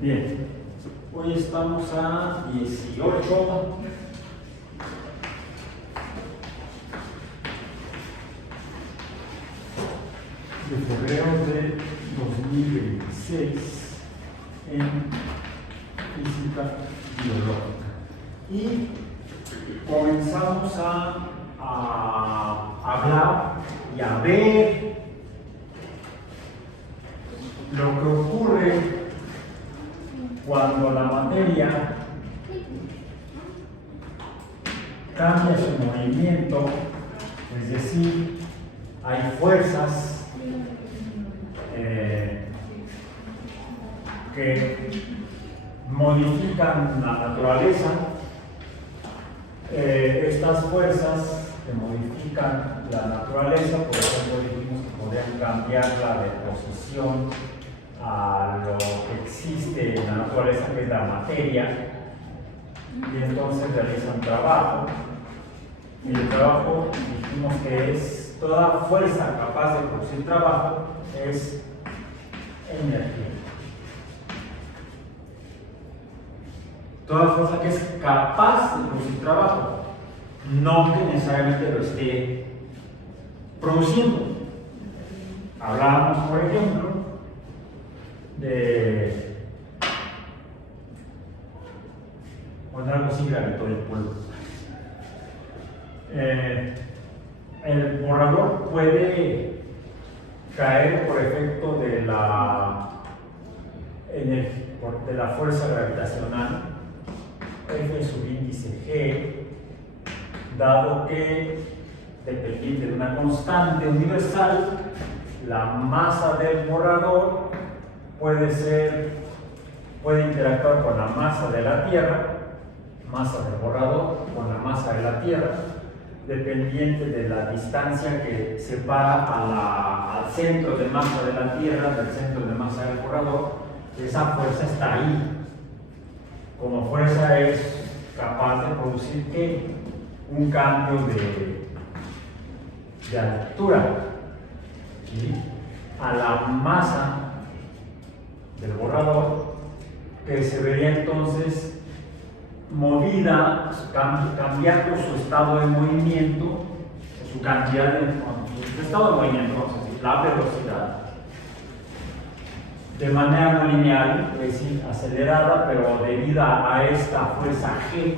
Bien, hoy estamos a 18 de febrero de 2026 en física biológica. Y comenzamos a hablar y a ver lo que ocurre cuando la materia cambia su movimiento, es decir, hay fuerzas que modifican la naturaleza. Estas fuerzas que modifican la naturaleza, por ejemplo, dijimos que podrían cambiarla de posición a lo que existe en la naturaleza, que es la materia, y entonces realizan trabajo. Y el trabajo, dijimos que es toda fuerza capaz de producir trabajo, es energía. Toda fuerza que es capaz de producir trabajo, no que necesariamente lo esté produciendo. Hablábamos, por ejemplo, de algo así gravitó el polvo. El borrador puede caer por efecto de la fuerza gravitacional F sub índice G, dado que, dependiente de una constante universal, la masa del borrador puede interactuar con la masa de la Tierra, masa del borrador con la masa de la Tierra, dependiente de la distancia que separa al centro de masa de la Tierra del centro de masa del borrador. Esa fuerza está ahí. Como fuerza es capaz de producir ¿qué? Un cambio de altura, ¿sí? A la masa del borrador, que se vería entonces movida, cambiando su estado de movimiento, su cantidad su estado de movimiento, vamos a decir, la velocidad, de manera no lineal, es decir, acelerada, pero debida a esta fuerza G.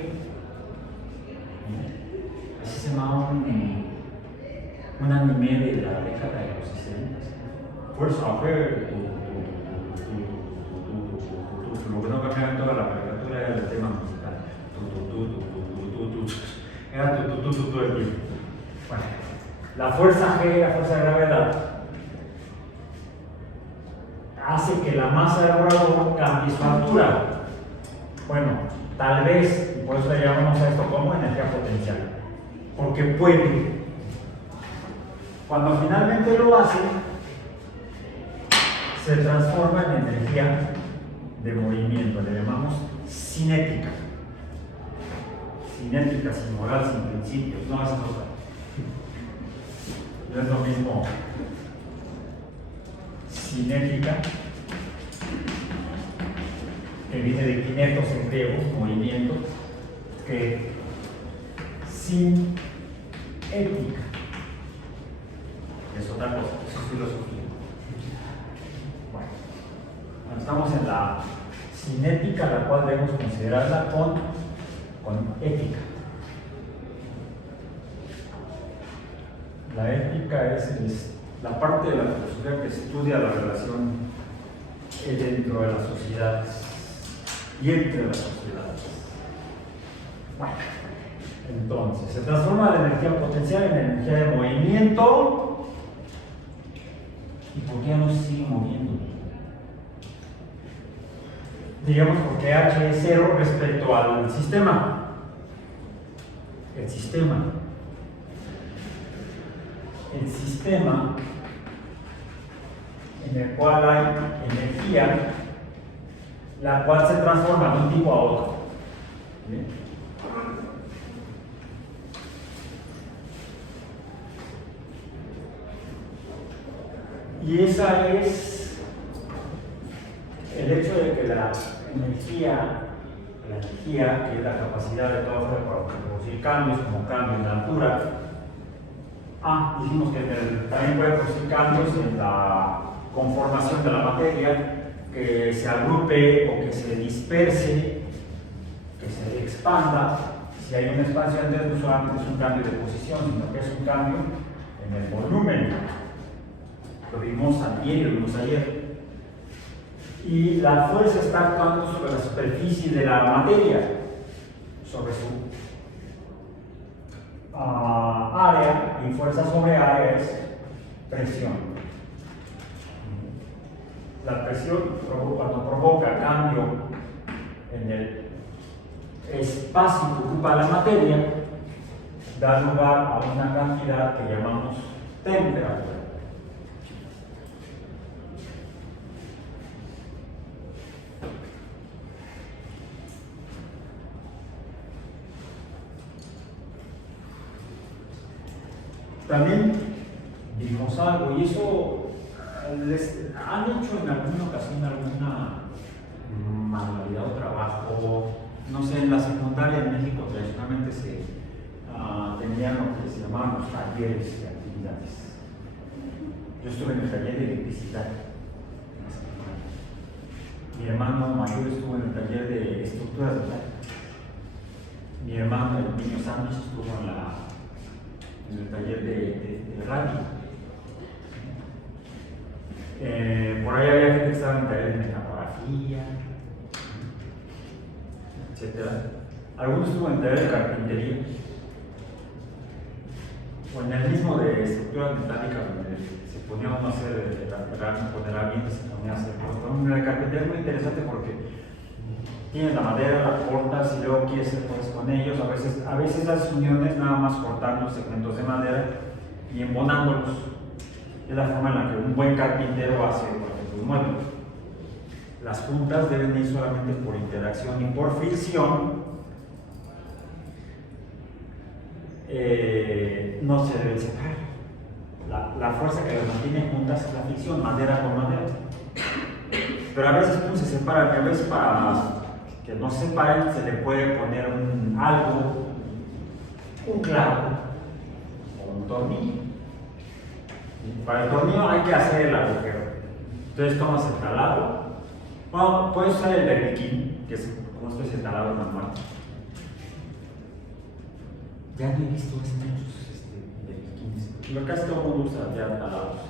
Así se llama un anime de la década de los 60. Fuerza G. Lo que no cambiaba en toda la caricatura era el tema musical. Era todo el tiempo. Bueno, la fuerza G, la fuerza de gravedad, hace que la masa del borrador cambie su altura. Bueno, tal vez, y por eso le llamamos a esto como energía potencial, porque puede. Cuando finalmente lo hace, se transforma en energía de movimiento, le llamamos cinética. Cinética, sin moral, sin principios, no es otra. No es lo mismo cinética, que viene de kinetos en griego, movimiento, que sin ética. Es otra cosa, eso es filosofía. Bueno, estamos en la cinética, la cual debemos considerarla con ética. La ética es la parte de la filosofía que estudia la relación dentro de las sociedades y entre las sociedades. Bueno, entonces se transforma la energía potencial en energía de movimiento. ¿Y por qué no se sigue moviendo? Digamos porque H es 0 respecto al sistema. El sistema en el cual hay energía, la cual se transforma de un tipo a otro. ¿Bien? Y esa es el hecho de que la energía, que es la capacidad de toda fuerza para producir cambios, como cambio en la altura, dijimos que también puede producir cambios en la conformación de la materia, que se agrupe o que se disperse, que se expanda. Si hay una expansión, entonces no solamente es un cambio de posición, sino que es un cambio en el volumen. Lo vimos antier y lo vimos ayer. Y la fuerza está actuando sobre la superficie de la materia, sobre su área, y fuerza sobre área es presión. La presión, cuando provoca cambio en el espacio que ocupa la materia, da lugar a una cantidad que llamamos temperatura. También vimos algo, y eso les han hecho en alguna ocasión alguna manualidad o trabajo, no sé, en la secundaria en México tradicionalmente se tenían lo que se llamaban los talleres de actividades. Yo estuve en el taller de electricidad en la secundaria. Mi hermano mayor estuvo en el taller de estructuras de tal. Mi hermano, el niño Sánchez, estuvo en el taller de radio. Por ahí había gente que estaba en el taller de mecanografía, etc. Algunos estuvo en el taller de carpintería, o en el mismo de estructuras metálicas, donde se ponía uno a hacer poner ambientes, se ponía a hacer cosas. En el carpintería es muy interesante porque tienes la madera, la cortas y luego quieres hacer cosas con ellos. A veces las uniones nada más cortando segmentos de madera y embonándolos. Es la forma en la que un buen carpintero hace, por ejemplo, un mueble. Las puntas deben ir solamente por interacción y por fricción. No se deben separar. La fuerza que las mantiene juntas es la fricción, madera con madera. Pero a veces se separan, a veces para que no se separen se le puede poner algo, un clavo o un tornillo. Para el tornillo hay que hacer el agujero. Entonces tomas el taladro. Bueno, puedes usar el berriquín, que es como especie de taladro normal. Ya no he visto hace muchos berriquines. Lo que casi todo el mundo usa ya taladros.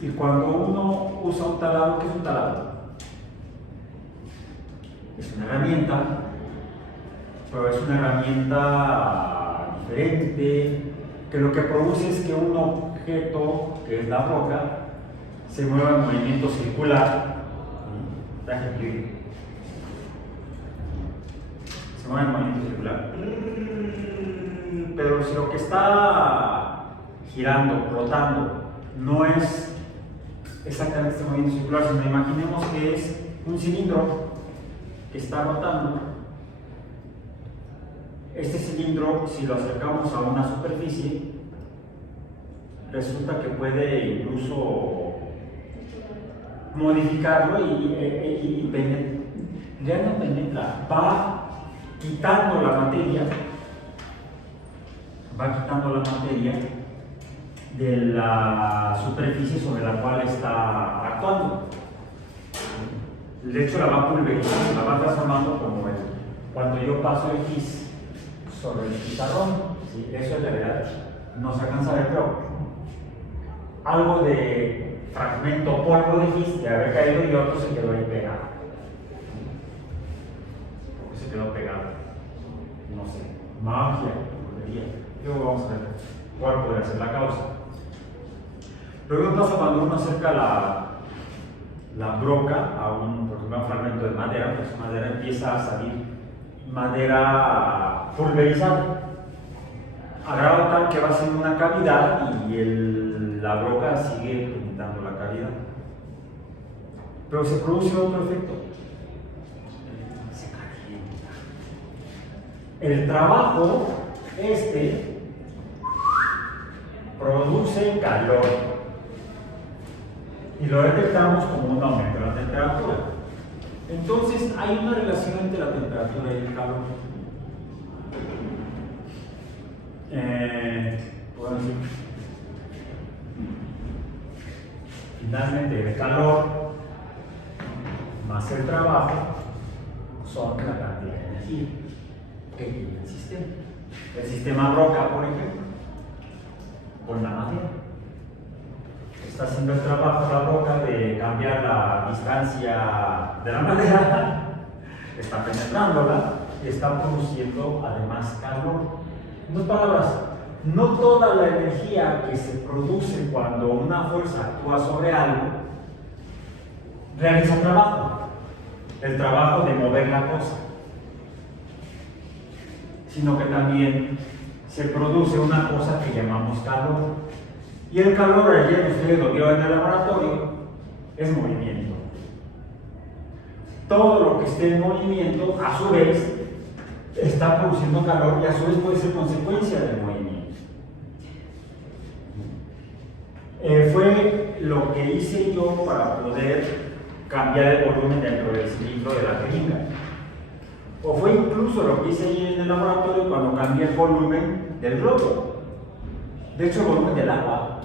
Y cuando uno usa un taladro, ¿qué es un taladro? Es una herramienta, pero es una herramienta diferente, que lo que produce es que un objeto, que es la roca, se mueva en movimiento circular. Se mueve en movimiento circular. Pero si lo que está girando, flotando, no es exactamente este movimiento circular, sino imaginemos que es un cilindro que está rotando. Este cilindro, si lo acercamos a una superficie, resulta que puede incluso modificarlo y ya no penetra, va quitando la materia de la superficie sobre la cual está actuando. De hecho, la va pulverizando, la va transformando como cuando yo paso el gis sobre el pizarrón. ¿Sí? Eso es la verdad. No se alcanza a ver, pero algo de fragmento polvo de gis que había caído y otro se quedó ahí pegado. ¿Por qué se quedó pegado? No sé. Magia, brujería. Luego vamos a ver cuál podría ser la causa. Lo mismo pasa cuando uno acerca la broca a por ejemplo, un fragmento de madera, pues madera empieza a salir madera pulverizada, a grado tal que va haciendo una cavidad y la broca sigue penetrando la cavidad. Pero se produce otro efecto. Se calienta. El trabajo produce calor. Y lo detectamos como un aumento de la temperatura. Entonces hay una relación entre la temperatura y el calor. Puedo decir, finalmente el calor más el trabajo son la cantidad de energía que tiene el sistema. El sistema roca, por ejemplo, con la madera. Está haciendo el trabajo la roca de cambiar la distancia de la madera, está penetrándola y está produciendo además calor. En otras palabras, no toda la energía que se produce cuando una fuerza actúa sobre algo realiza trabajo, el trabajo de mover la cosa, sino que también se produce una cosa que llamamos calor. Y el calor, ayer ustedes lo vieron en el laboratorio, es movimiento. Todo lo que esté en movimiento, a su vez, está produciendo calor y a su vez puede ser consecuencia del movimiento. Fue lo que hice yo para poder cambiar el volumen dentro del cilindro de la jeringa. O fue incluso lo que hice ayer en el laboratorio cuando cambié el volumen del globo. De hecho, el volumen del agua,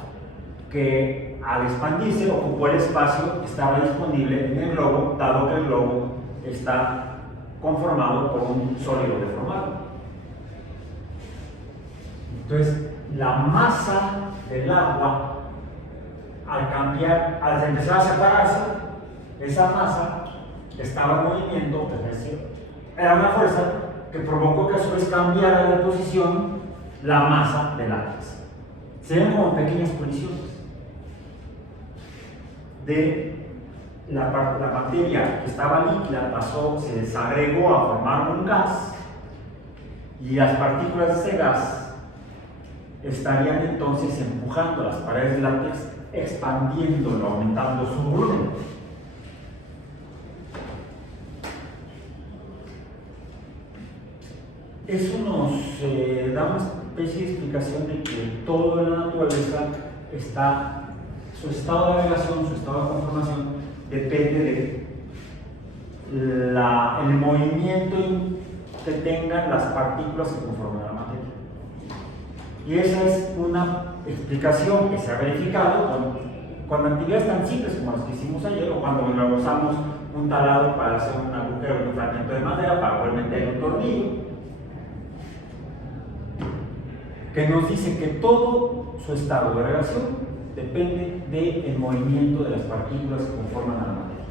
que al expandirse ocupó el espacio que estaba disponible en el globo, dado que el globo está conformado por un sólido deformado. Entonces, la masa del agua, al cambiar, al empezar a separarse, esa masa estaba en movimiento, es decir, era una fuerza que provocó que a su vez cambiara de posición la masa del látex. Se ven como pequeñas colisiones de la materia que estaba líquida, se desagregó a formar un gas, y las partículas de ese gas estarían entonces empujando las paredes del látex, expandiéndolo, aumentando su volumen. Eso nos da una especie de explicación de que todo en la naturaleza está, su estado de relación, su estado de conformación, depende del movimiento que tengan las partículas que conforman la materia. Y esa es una explicación que se ha verificado con actividades tan simples como las que hicimos ayer, o cuando usamos un taladro para hacer un agujero en un fragmento de madera para poder meter un tornillo, que nos dice que todo su estado de relación depende del movimiento de las partículas que conforman a la materia,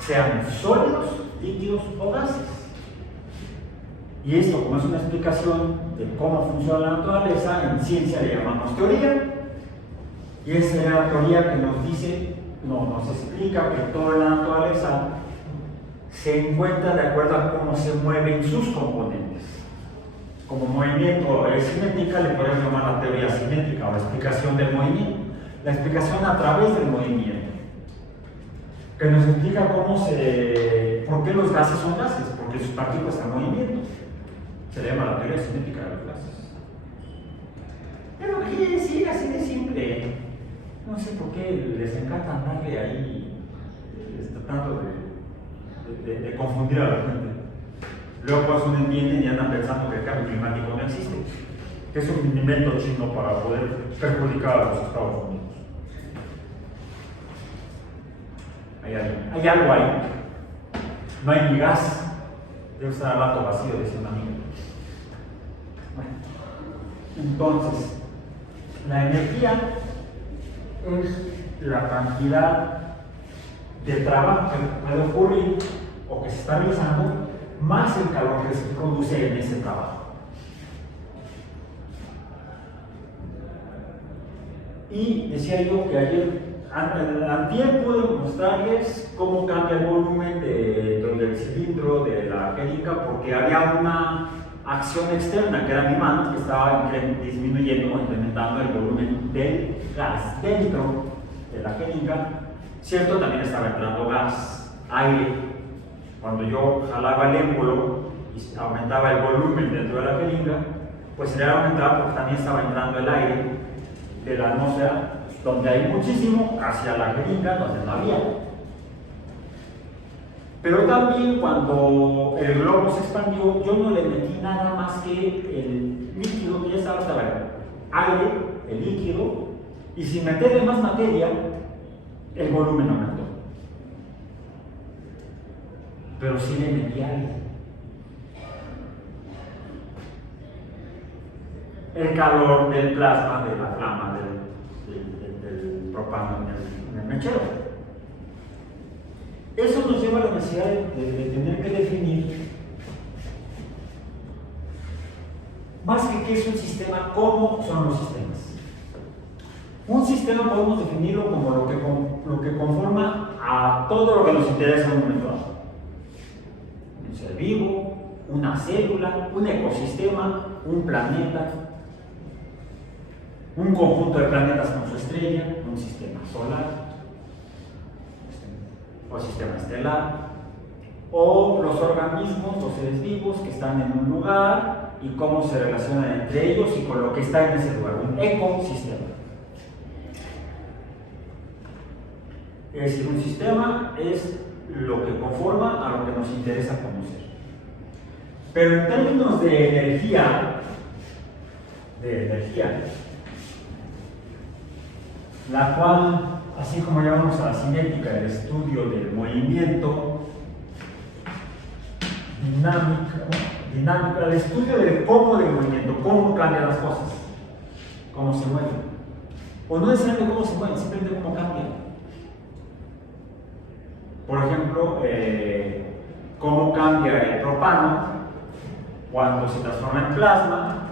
sean sólidos, líquidos o gases. Y esto, como es una explicación de cómo funciona la naturaleza, en ciencia le llamamos teoría, y esa es la teoría que nos dice, nos explica que toda la naturaleza se encuentra de acuerdo a cómo se mueven sus componentes. Como movimiento es simétrica, le podemos llamar la teoría simétrica o la explicación del movimiento. La explicación a través del movimiento, que nos explica por qué los gases son gases, porque sus partículas están en movimiento. Se le llama la teoría cinética de los gases. Pero ¿qué quiere decir así de simple? No sé por qué les encanta andarle ahí tratando de confundir a la gente. Luego pues no entienden y andan pensando que el cambio climático no existe, que es un invento chino para poder perjudicar a los Estados Unidos. Hay algo ahí. No hay ni gas. Debe estar al lato vacío, dice un amigo. Bueno, entonces, la energía es la cantidad de trabajo que puede ocurrir o que se está realizando, más el calor que se produce en ese trabajo. Y decía yo que ayer, antier pude mostrarles cómo cambia el volumen del cilindro de la jeringa, porque había una acción externa, que era mi mano, que estaba disminuyendo o incrementando el volumen del gas dentro de la jeringa. Cierto, también estaba entrando gas, aire. Cuando yo jalaba el émbolo y aumentaba el volumen dentro de la jeringa, pues se le aumentaba porque también estaba entrando el aire de la atmósfera, donde hay muchísimo, hacia la jeringa, donde no había. Pero también cuando el globo se expandió, yo no le metí nada más que el líquido que ya estaba hasta aire, el líquido, y sin meterle más materia, el volumen aumentó. Pero sí le metí aire. El calor del plasma, de la flama del propano en el mechero. Eso nos lleva a la necesidad de tener que definir, más que qué es un sistema, cómo son los sistemas. Un sistema podemos definirlo como lo que conforma a todo lo que nos interesa en un momento dado. Un ser vivo, una célula, un ecosistema, un planeta, un conjunto de planetas con su estrella, un sistema solar o sistema estelar, o los organismos, los seres vivos que están en un lugar y cómo se relacionan entre ellos y con lo que está en ese lugar, un ecosistema. Es decir, un sistema es lo que conforma a lo que nos interesa conocer. Pero en términos de energía, la cual, así como llamamos a la cinética, el estudio del movimiento, dinámica, el estudio del cómo del movimiento, cómo cambian las cosas, cómo se mueven. O no necesariamente cómo se mueven, simplemente cómo cambian. Por ejemplo, cómo cambia el propano cuando se transforma en plasma,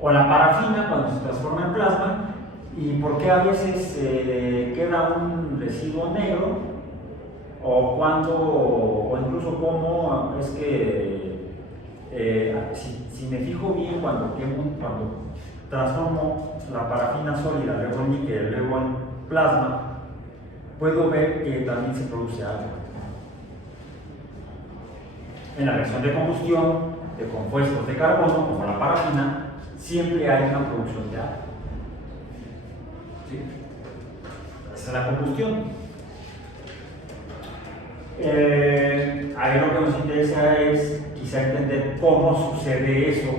o la parafina cuando se transforma en plasma, y por qué a veces queda un residuo negro, o incluso cómo es que si me fijo bien cuando transformo la parafina sólida, luego en níquel, luego en plasma, puedo ver que también se produce agua. En la reacción de combustión de compuestos de carbono, como la parafina, siempre hay una producción de agua. ¿Sí? Esa es la combustión. Ahí lo que nos interesa es quizá entender cómo sucede eso,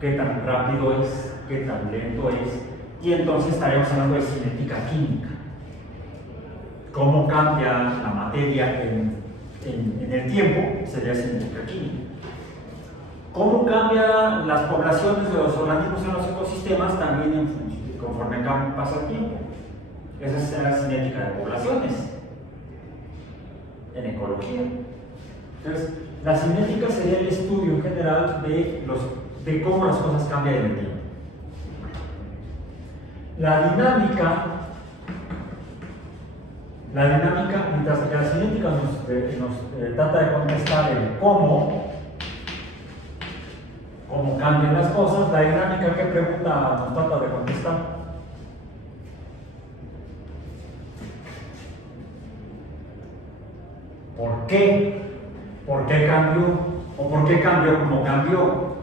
qué tan rápido es, qué tan lento es, y entonces estaremos hablando de cinética química. Cómo cambia la materia en el tiempo, sería cinética química. Cómo cambian las poblaciones de los organismos en los ecosistemas también conforme pasa el tiempo. Esa es la cinética de poblaciones en ecología. Entonces, la cinética sería el estudio general de cómo las cosas cambian en el tiempo. La dinámica, mientras que la cinética nos trata de contestar el cómo cambian las cosas, la dinámica, ¿qué pregunta nos trata de contestar? ¿Por qué? ¿Por qué cambió? ¿O por qué cambió como cambió?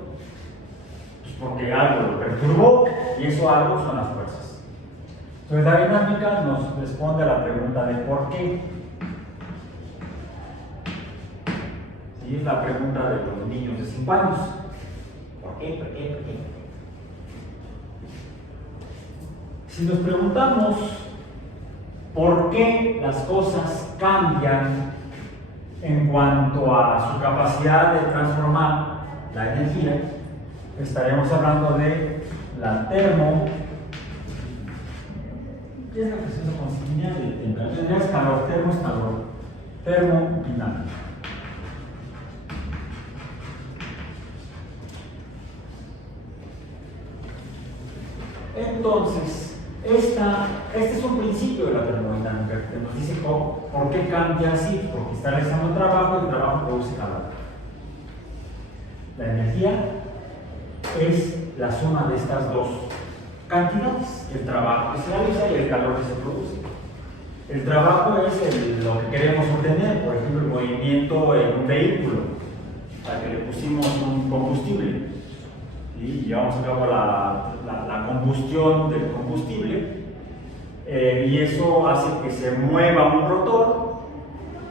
Pues porque algo lo perturbó, y eso algo son las fuerzas. Entonces la dinámica nos responde a la pregunta de ¿por qué? ¿Sí? Es la pregunta de los niños de 5 años. ¿Por qué? ¿Por qué? ¿Por qué? Si nos preguntamos por qué las cosas cambian en cuanto a su capacidad de transformar la energía, estaremos hablando de la ¿qué es lo que se usa con línea de temperatura? Es calor, termo es calor, termodinámica. Entonces, este es un principio de la termodinámica que nos dice por qué cambia así, porque está realizando un trabajo y el trabajo produce calor. La energía es la suma de estas dos cantidades, el trabajo que se realiza y el calor que se produce. El trabajo es lo que queremos obtener, por ejemplo, el movimiento en un vehículo, al que le pusimos un combustible y llevamos a cabo la combustión del combustible, y eso hace que se mueva un rotor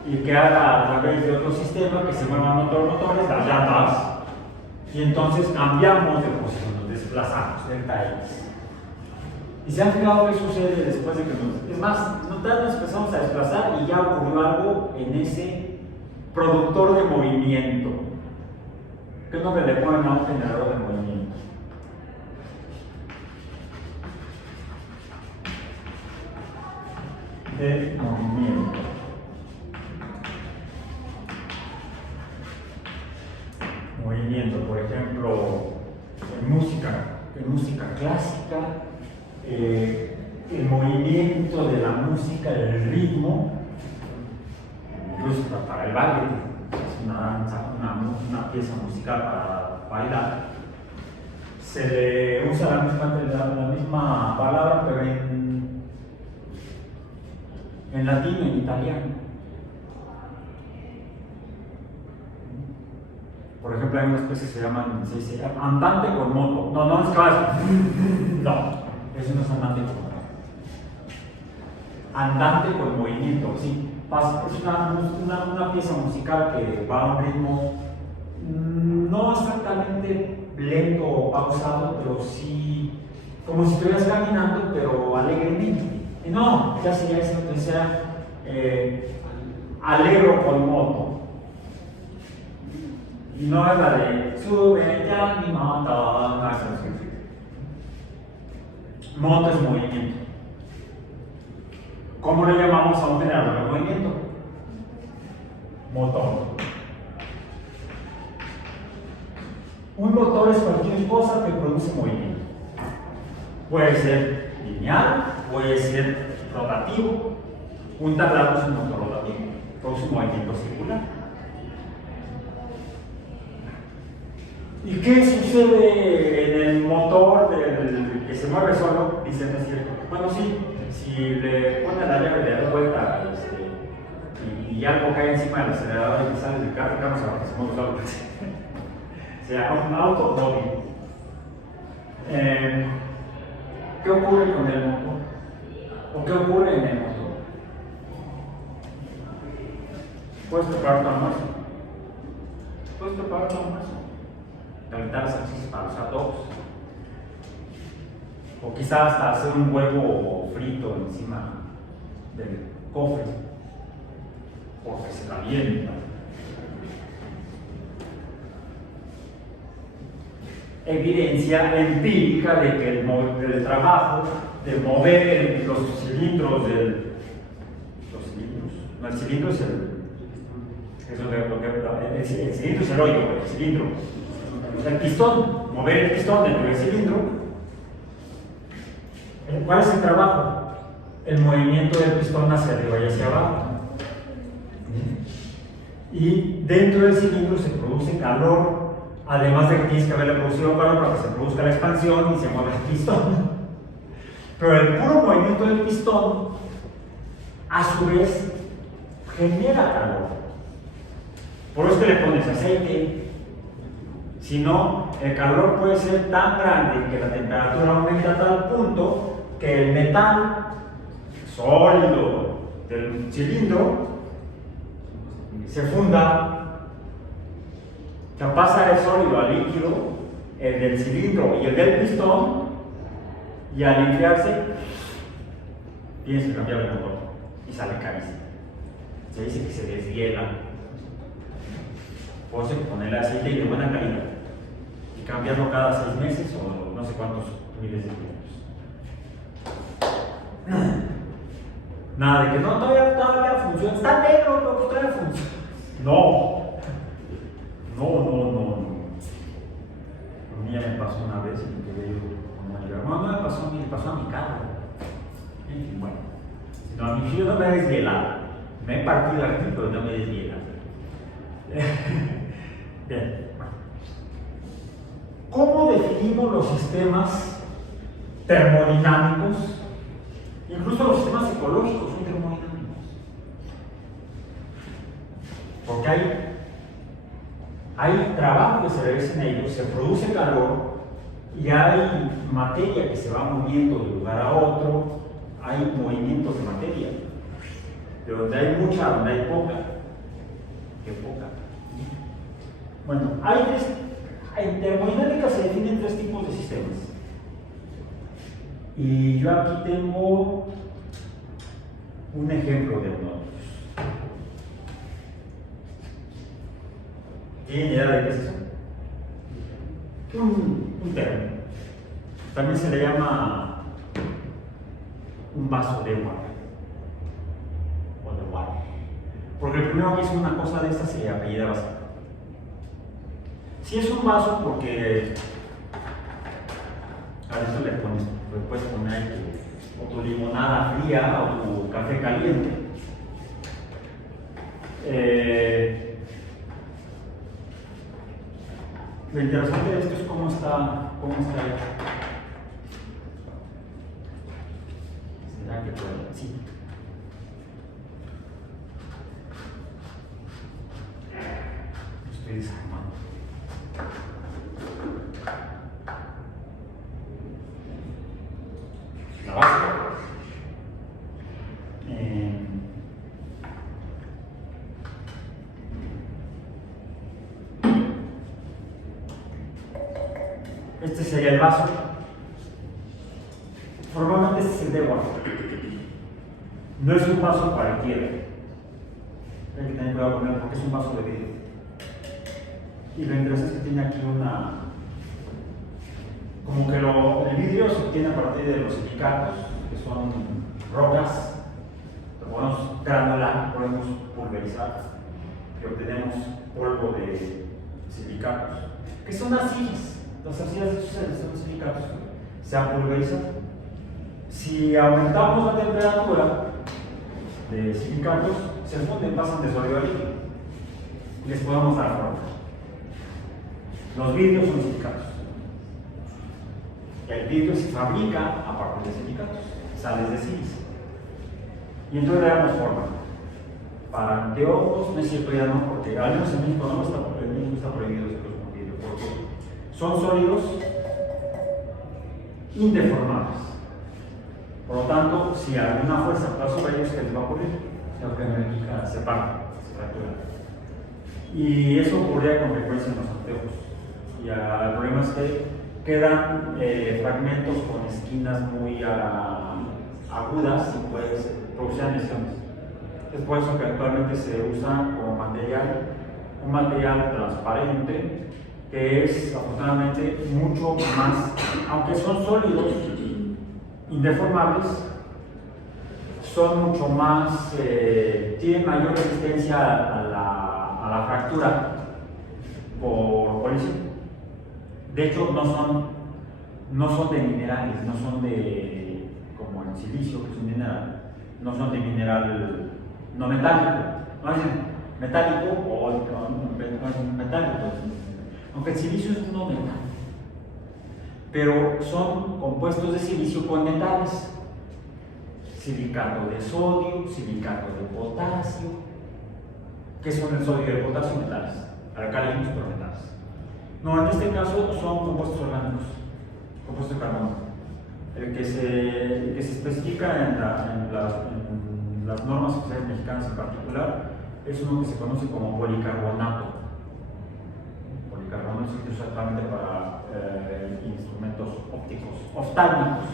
y que haga a través de otro sistema que se muevan otros motores, las llantas, y entonces cambiamos de posición, nos desplazamos, delta X. ¿Y se han fijado qué sucede después de que nos... Es más, nos empezamos a desplazar y ya ocurrió algo en ese productor de movimiento? ¿Qué nombre le ponen a un generador de movimiento? De movimiento. Movimiento, por ejemplo, en música clásica, el movimiento de la música, el ritmo, incluso para el baile, es una danza, una pieza musical para bailar, se le usa la misma palabra, pero en latín, en italiano. Por ejemplo, hay unas especies que se dice andante con moto. No es claro. No, eso no es andante con moto. Andante con movimiento, sí. Es una pieza musical que va a un ritmo no exactamente lento o pausado, pero sí como si estuvieras caminando, pero alegremente. No, ya sería eso, que sea alegro con moto. Y no es la de sube ya mi moto, no es así. Moto es movimiento. ¿Cómo le llamamos a un generador de movimiento? Motor. Un motor es cualquier cosa que produce movimiento. Puede ser lineal, puede ser rotativo. Un tablado es un motor rotativo, produce un movimiento circular. ¿Y qué sucede en el motor que se mueve solo? Dice, no es cierto. Bueno, sí, si le pone la llave de dar vuelta y algo cae encima del acelerador y sale del carro, se va a se mueve solo. O sea, un auto móvil. ¿Qué ocurre con el motor? ¿O qué ocurre en el motor? Puedes preparar tu almuerzo. Calentar las salchichas para los hot dogs, o quizás hasta hacer un huevo frito encima del cofre porque se calienta. Evidencia empírica de que el trabajo de mover los cilindros el cilindro es el cilindro es el hoyo, el cilindro. El pistón, mover el pistón dentro del cilindro. ¿Cuál es el trabajo? El movimiento del pistón hacia arriba y hacia abajo. Y dentro del cilindro se produce calor, además de que tienes que haberle producido calor para que se produzca la expansión y se mueva el pistón. Pero el puro movimiento del pistón, a su vez, genera calor. Por eso que le pones aceite. Si no, el calor puede ser tan grande que la temperatura aumenta a tal punto que el metal sólido del cilindro se funda, que pasa el sólido al líquido, el del cilindro y el del pistón, y al enfriarse tienes que cambiar el motor y sale carísimo. Se dice que se deshiela. Por eso hay que ponerle aceite y de buena calidad y cambiarlo cada 6 meses o no sé cuántos miles de kilómetros. Nada de que no, todavía funciona, está negro, pero todavía funciona. No. A mí ya me pasó una vez y me quedé como no me pasó a mí, me pasó a mi carro. En fin, bueno. No, a mí yo no me he desvielado. Me he partido aquí, pero no me he desvielado. Bien. ¿Cómo definimos los sistemas termodinámicos? Incluso los sistemas ecológicos son termodinámicos. Porque hay trabajo que se realiza en ellos, se produce calor y hay materia que se va moviendo de un lugar a otro, hay movimientos de materia. de donde hay mucha, donde hay poca. ¿Qué poca? Bueno, en termodinámica se definen 3 tipos de sistemas. Y yo aquí tengo un ejemplo de uno de ellos. ¿Tienen idea de qué es eso? Un término. También se le llama un vaso de agua o de water. Porque el primero que hizo una cosa de estas se apellida vaso. Si es un vaso, porque a eso le puedes poner o tu limonada fría o tu café caliente. Lo interesante de esto es cómo está hecho. ¿Será que puede? Sí. Estoy desarmando. La base. Este sería el vaso. Formalmente este es el de agua. No es un vaso cualquiera. Hay que tener cuidado con él porque es un vaso de vidrio. Y lo interesante es que tiene aquí como que el vidrio se obtiene a partir de los silicatos, que son rocas. Lo podemos granular, podemos pulverizar, que obtenemos polvo de silicatos, que son arcillas. Las arcillas son silicatos, se pulverizan. Si aumentamos la temperatura de silicatos, se funden, pasan de sólido a líquido y les podemos dar forma. Los vidrios son silicatos. El vidrio se fabrica a partir de silicatos, sales de sílice. Y entonces le damos forma. Para anteojos no es cierto ya no, porque al menos en México no está prohibido ese con vidrio, porque son sólidos indeformables. Por lo tanto, si alguna fuerza actúa sobre ellos, ¿qué les va a ocurrir? Se parte, se fractura. Y eso ocurría con frecuencia en los anteojos. Y el problema es que quedan fragmentos con esquinas muy agudas y pues producen lesiones. Es por eso que actualmente se usa como material, un material transparente que es afortunadamente mucho más, aunque son sólidos, indeformables, son mucho más, tienen mayor resistencia a la fractura por colisión. De hecho, no son de minerales, no son de, como el silicio, que es un mineral, no son de mineral no metálico, no es metálico o no metálico, aunque el silicio es no metálico, pero son compuestos de silicio con metales, silicato de sodio, silicato de potasio. ¿Qué son el sodio y el potasio? Metales, alcalinos pero metales. No, en este caso son compuestos orgánicos, compuestos de carbono. El que se especifica en las normas oficiales mexicanas en particular es uno que se conoce como policarbonato. Policarbonato se usa actualmente para instrumentos ópticos, oftálmicos.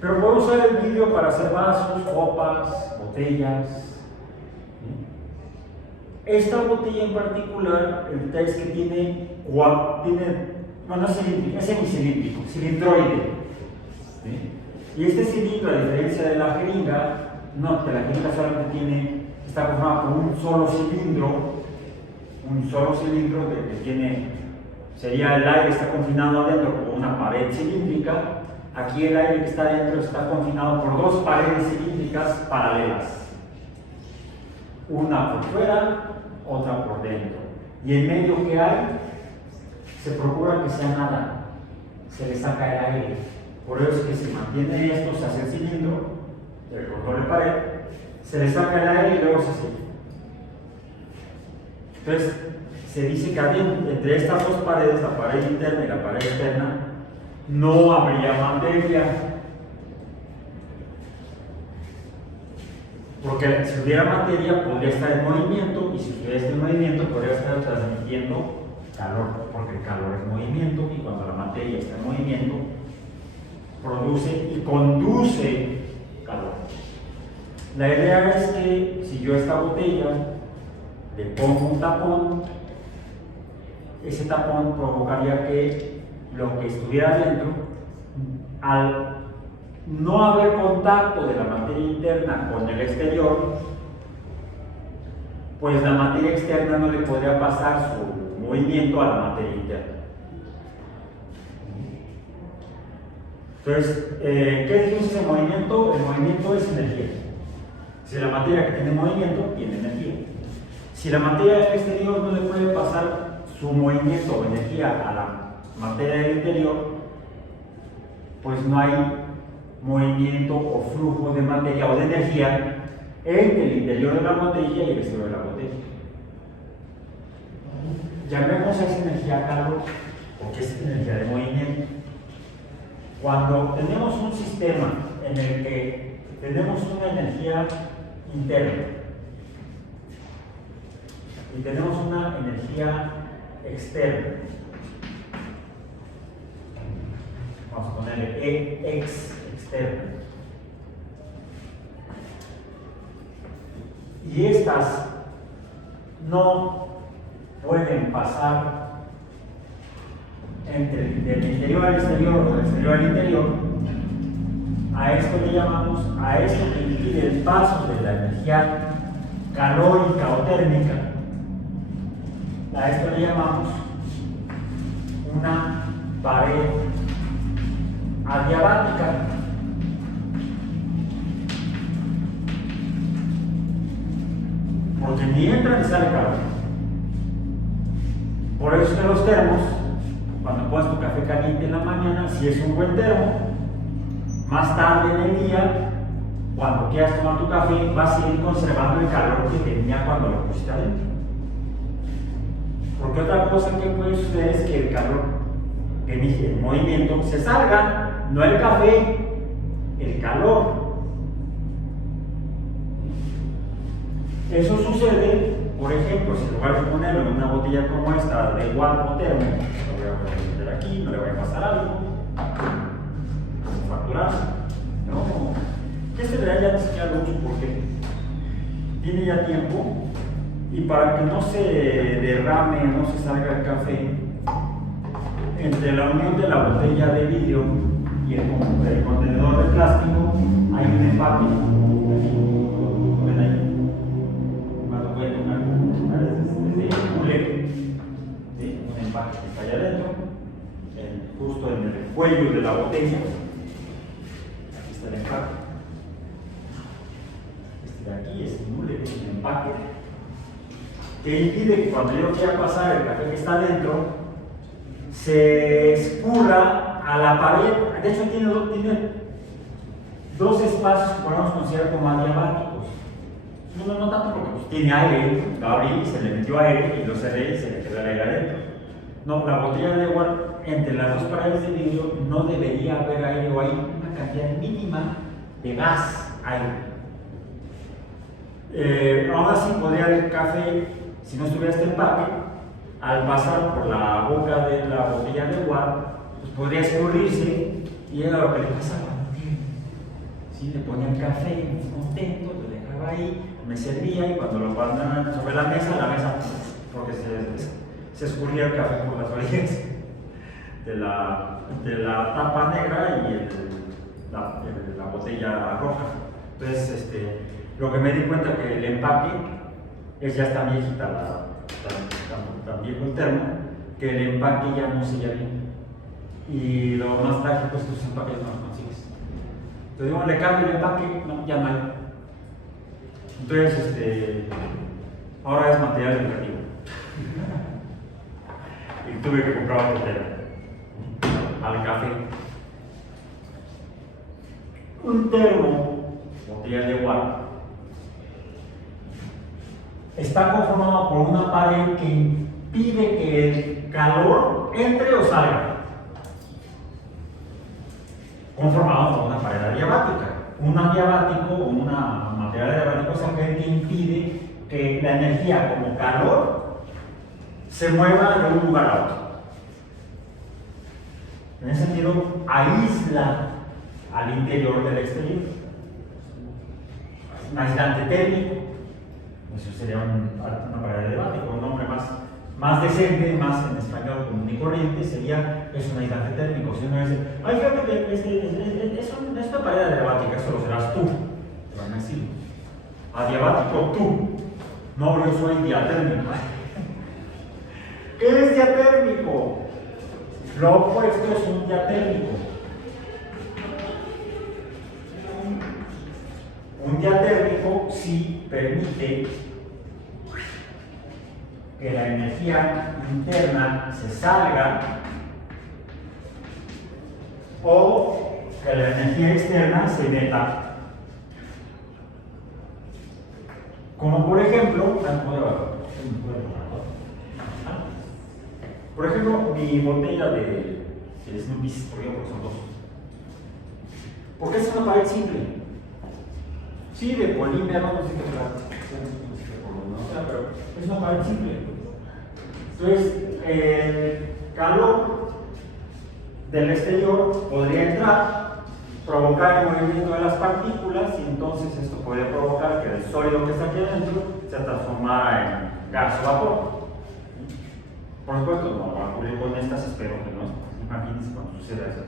Pero podemos usar el vidrio para hacer vasos, copas, botellas. Esta botella en particular, el detalle es que tiene bueno, es semicilíndrico, cilindroide. ¿Sí? Y este cilindro, a diferencia de la jeringa, no, que la jeringa solamente está conformada por un solo cilindro sería el aire está confinado adentro por una pared cilíndrica. Aquí el aire que está adentro está confinado por 2 paredes cilíndricas paralelas. Una por fuera, otra por dentro. Y en medio que hay, se procura que sea nada. Se le saca el aire. Por eso es que se mantiene esto, se hace el cilindro, el control de pared, se le saca el aire y luego se sella. Entonces, se dice que entre estas 2 paredes, la pared interna y la pared externa, no habría materia. Porque si hubiera materia, podría estar en movimiento, y si hubiera este movimiento, podría estar transmitiendo calor, porque el calor es movimiento, y cuando la materia está en movimiento, produce y conduce calor. La idea es que si yo a esta botella le pongo un tapón, ese tapón provocaría que lo que estuviera dentro, al no haber contacto de la materia interna con el exterior, pues la materia externa no le podría pasar su movimiento a la materia interna. Entonces, ¿qué dijimos de movimiento? El movimiento es energía. Si la materia que tiene movimiento tiene energía. Si la materia del exterior no le puede pasar su movimiento o energía a la materia del interior, pues no hay movimiento o flujo de materia o de energía entre el interior de la botella y el exterior de la botella. Llamemos a esa energía calor, porque es energía de movimiento. Cuando tenemos un sistema en el que tenemos una energía interna y tenemos una energía externa, vamos a ponerle externa, y estas no pueden pasar entre del interior al exterior o del exterior al interior, a esto le llamamos, a esto que impide el paso de la energía calórica o térmica, a esto le llamamos una pared adiabática. Porque ni entra ni sale calor. Por eso es que los termos, cuando pones tu café caliente en la mañana, si es un buen termo, más tarde en el día, cuando quieras tomar tu café, vas a ir conservando el calor que tenía cuando lo pusiste adentro. Porque otra cosa que puede suceder es que el calor, el movimiento, se salga, no el café, el calor. Eso sucede, por ejemplo, si en lugar de ponerlo en una botella como esta de agua o termo, lo voy a meter aquí, no le voy a pasar algo, facturarse. No, este verá ya ni siquiera lo uso porque tiene ya tiempo, y para que no se derrame, no se salga el café, entre la unión de la botella de vidrio y el contenedor de plástico hay un empaque. ¿Ven ahí? Un empaque que está allá adentro, justo en el cuello de la botella. Aquí está el empaque. Este de aquí es un empaque que impide que cuando yo quiera pasar el café que está adentro se escurra a la pared. De hecho, tiene dos espacios que podemos considerar como adiabáticos. Uno no tanto porque pues, tiene aire, lo abrí, se le metió aire y lo cerré y se le quedó el aire adentro. No, la botella de agua, entre las dos paredes de vidrio, no debería haber aire, o hay una cantidad mínima de gas, aire. Aún así podría el café, si no estuviera este empaque, al pasar por la boca de la botella de agua, pues podría escurrirse, y era lo que le pasa a la botella. ¿Sí? Le ponía el café contento, lo dejaba ahí, me servía, y cuando lo ponían sobre la mesa, porque se escurría el café por las orillas de la tapa negra y la botella roja. Entonces, lo que me di cuenta que el empaque es ya está viejita, tan viejo el termo, que el empaque ya no sella bien. Y lo más trágico es que los empaques no los consigues. Entonces digo, le cambio el empaque, no, ya no hay. Entonces, ahora es material educativo. Y tuve que comprar otro termo al café. Un termo, botella de agua, está conformado por una pared que impide que el calor entre o salga. Conformado por una pared adiabática. un adiabático o una material adiabático es aquel que impide que la energía como calor se mueva de un lugar a otro. En ese sentido, aísla al interior del exterior. Un aislante térmico, eso sería una pared adiabática, un nombre más decente, más en español común y corriente, sería es un aislante térmico. Si uno dice, ay, fíjate que es una pared adiabática, eso lo serás tú, te van a decir. Adiabático tú. No, yo soy diatérmico. ¿Qué es diatérmico? Lo opuesto es un diatérmico. Un diatérmico sí permite que la energía interna se salga o que la energía externa se meta. Como por ejemplo, mi botella de Snoopy, por ejemplo, son dos. Porque es una pared simple. Sí, de polímero, no sé qué será, pero es una pared simple. Entonces, el calor del exterior podría entrar, provocar el movimiento de las partículas y entonces esto podría provocar que el sólido que está aquí adentro se transformara en gas o vapor. Por supuesto, no va a ocurrir con estas, espero que no. Imagínense cuando suceda eso.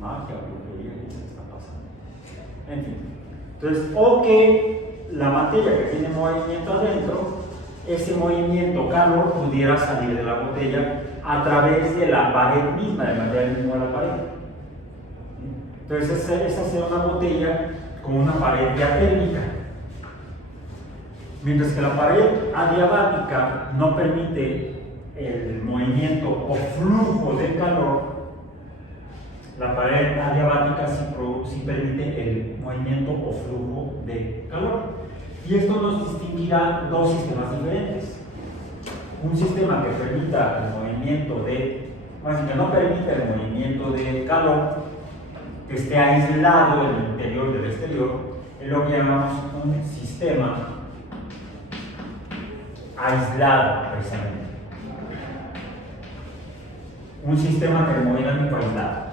Magia, brujería, ¿qué está pasando? En fin. Entonces, o que la materia que tiene movimiento adentro, ese movimiento calor pudiera salir de la botella a través de la pared misma, del material mismo de la pared. Entonces, esa sería una botella como una pared diatérmica. Mientras que la pared adiabática no permite el movimiento o flujo de calor, la pared adiabática sí permite el movimiento o flujo de calor. Y esto nos distinguirá dos sistemas diferentes. Un sistema que permita el movimiento que no permita el movimiento de calor, que esté aislado en el interior del exterior, es lo que llamamos un sistema aislado, precisamente. Un sistema termodinámico aislado.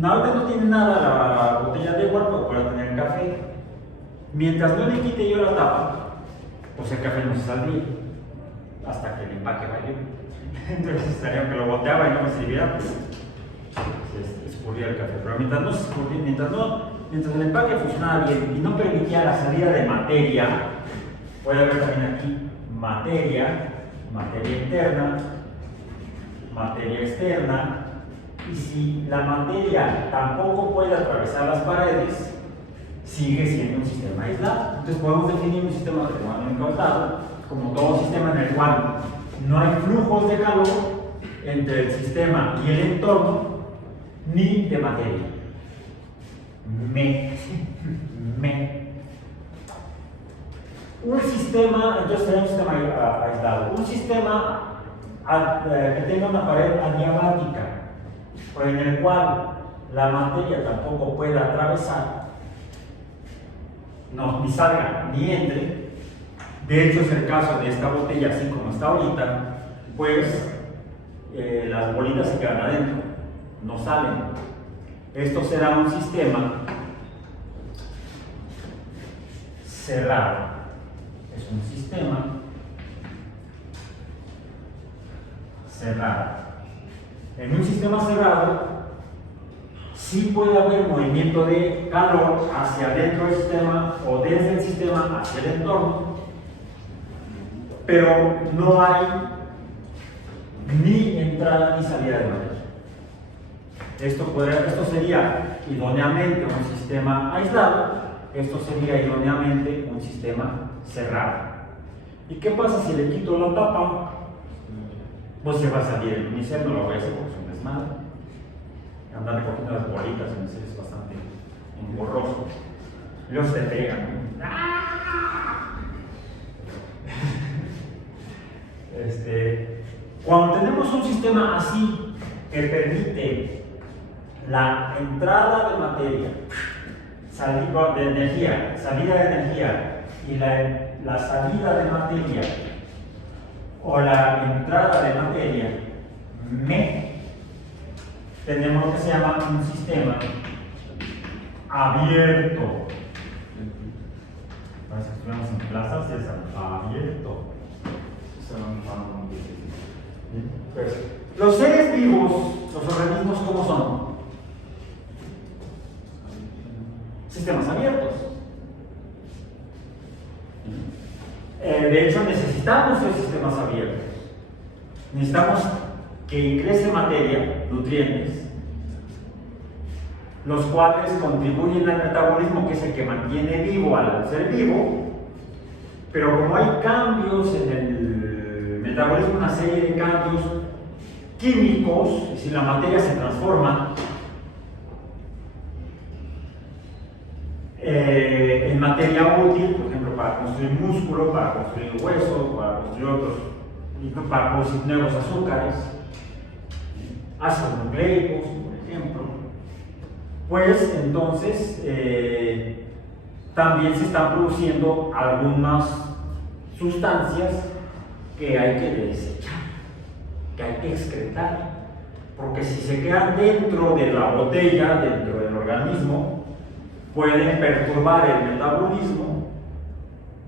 Ahorita no tiene nada la botella de agua, pero puede tener café. Mientras no le quite yo la tapa, pues el café no se saldría hasta que el empaque vaya. Entonces estaría que lo boteaba y no me sirviera, pues se escurría el café. Pero mientras no se escurría, mientras el empaque funcionaba bien y no permitía la salida de materia, puede haber también aquí materia interna, materia externa, y si la materia tampoco puede atravesar las paredes, sigue siendo un sistema aislado. Entonces podemos definir un sistema termodinámico aislado como todo sistema en el cual no hay flujos de calor entre el sistema y el entorno, ni de materia. Un sistema, entonces tenemos un sistema aislado. Un sistema que tenga una pared adiabática, en el cual la materia tampoco pueda atravesar, no, ni salga ni entre. De hecho, es el caso de esta botella, así como está ahorita, pues las bolitas se quedan adentro, no salen. Esto será un sistema cerrado. Es un sistema cerrado. En un sistema cerrado, sí puede haber movimiento de calor hacia adentro del sistema o desde el sistema hacia el entorno, pero no hay ni entrada ni salida de materia. Esto sería idóneamente un sistema aislado, esto sería idóneamente un sistema cerrado. ¿Y qué pasa si le quito la tapa? Pues se va a salir el unicel, no lo voy a hacer porque es un desmadre. Andar recogiendo las bolitas en unicel es bastante engorroso. Luego se pegan. Cuando tenemos un sistema sistema así, que permite la entrada de materia, salida de energía y la salida de materia, o la entrada de materia, tenemos lo que se llama un sistema abierto. Parece que estuviéramos en plazas, es abierto. Pues, los seres vivos, los organismos, ¿cómo son? Sistemas abiertos. De hecho, necesitamos los sistemas abiertos. Necesitamos que ingrese materia, nutrientes, los cuales contribuyen al metabolismo, que es el que mantiene vivo al ser vivo. Pero como hay cambios en el metabolismo, una serie de cambios químicos, es decir, la materia se transforma en materia útil, por ejemplo, para construir músculo, para construir hueso, para construir otros, para producir nuevos azúcares, ácidos nucleicos, por ejemplo. Pues entonces también se están produciendo algunas sustancias que hay que desechar, que hay que excretar, porque si se quedan dentro de la botella, dentro del organismo, pueden perturbar el metabolismo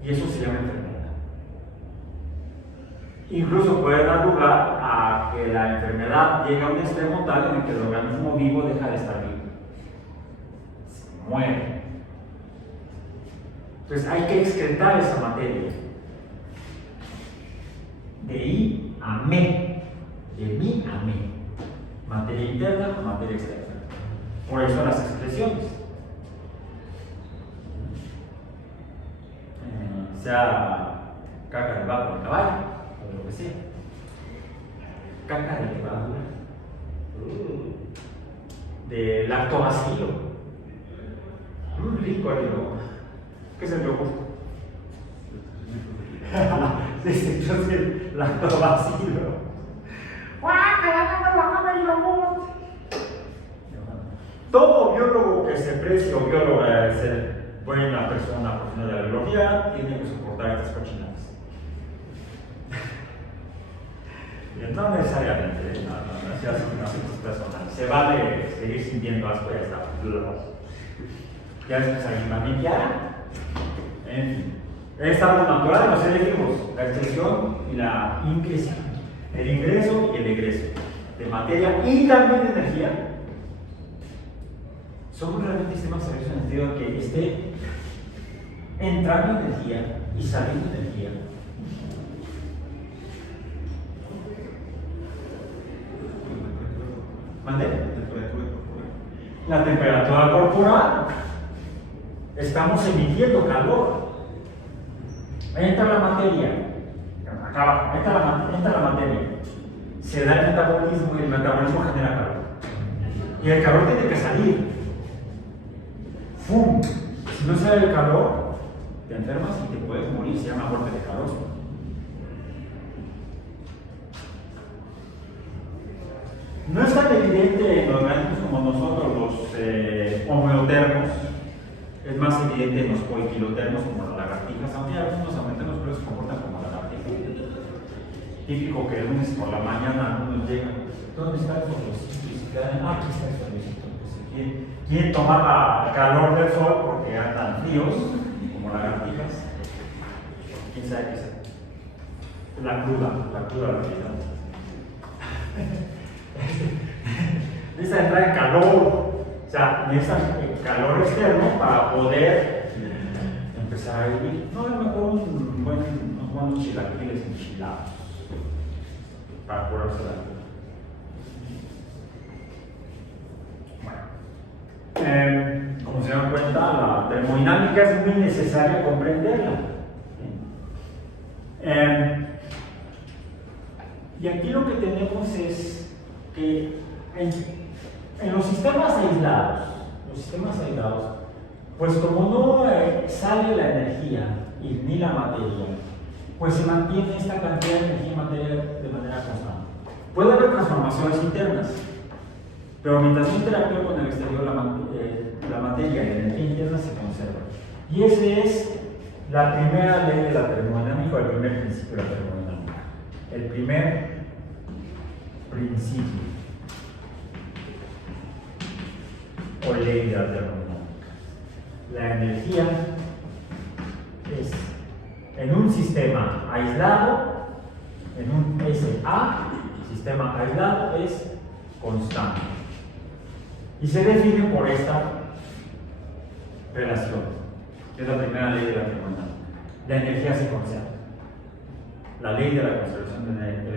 y eso se llama enfermedad. Incluso puede dar lugar a que la enfermedad llegue a un extremo tal en el que el organismo vivo deja de estar vivo, se muere. Entonces hay que excretar esa materia. De I a me, de mí a mí. Materia interna, materia externa. Por eso las expresiones. Sea caca de vaca de caballo, o lo que sea. Caca de levadura. De lactobacilo. Rico el yogur. ¿Qué es el yogur? Dice, yo soy lactobacilo. Todo biólogo que se precie o biólogo de ser buena persona profesional de la biología tiene que soportar estas cochinadas. No necesariamente, no se hacen asuntos personales. Se vale seguir sintiendo asco y ya está. Ya después alguien va a limpiar. En fin. Es algo natural en los seres vivos, la expresión y la ingresión. El ingreso y el egreso de materia y también de energía. Somos realmente sistemas abiertos en el sentido de que esté entrando energía y saliendo energía. ¿Mande? La temperatura corporal. Estamos emitiendo calor. Entra la materia. Acá entra la materia. Se da el metabolismo y el metabolismo genera calor. Y el calor tiene que salir. ¡Fum! Si no sale el calor, te enfermas y te puedes morir. Se llama muerte de calor. No es tan evidente en organismos como nosotros, los homeotermos. Es más evidente en los poiquilotermos como las lagartijas, aunque algunos aumenteros pero se comportan como lagartijas. Típico que el lunes por la mañana algunos llegan. ¿Dónde está el fotocito? Y se quedan, aquí está el fotocito. Quieren tomar el calor del sol porque andan fríos, como lagartijas. ¿Quién sabe qué es? La cruda realidad. Necesitan entrar en calor. O sea, necesitan calor externo para poder empezar a vivir. No, a lo mejor unos buenos chilaquiles enchilados para curarse la vida. Como se dan cuenta, la termodinámica es muy necesaria comprenderla. Y aquí lo que tenemos es que en los sistemas aislados, pues como no sale la energía y ni la materia, pues se mantiene esta cantidad de energía y materia de manera constante. Puede haber transformaciones internas, pero mientras no interactúe con el exterior, la materia y la energía interna se conserva. Y esa es la primera ley de la termodinámica, o el primer principio de la termodinámica. El primer principio o ley de la termodinámica. La energía es en un sistema aislado, en un SA, sistema aislado, es constante. Y se define por esta relación, que es la primera ley de la termodinámica. La energía se conserva. La ley de la conservación de la energía.